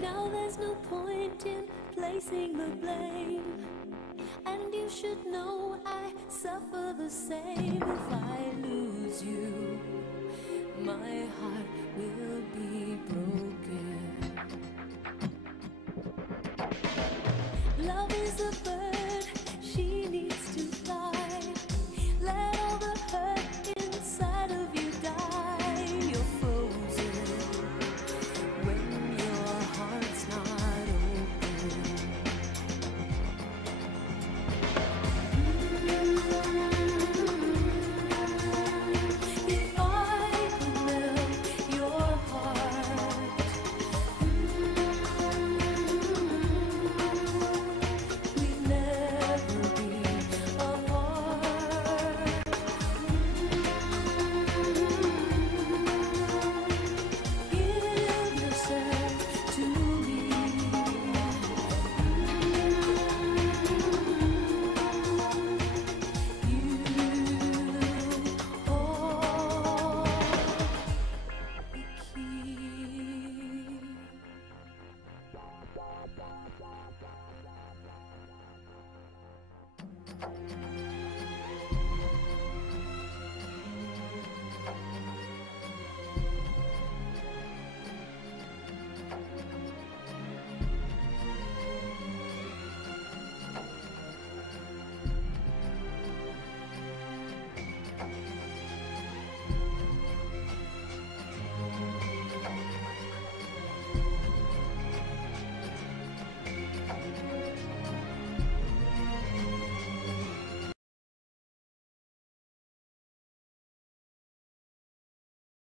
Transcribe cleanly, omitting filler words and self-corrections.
Now there's no point in placing the blame, and you should know I suffer the same. If I lose you, my heart will be broken. Love is a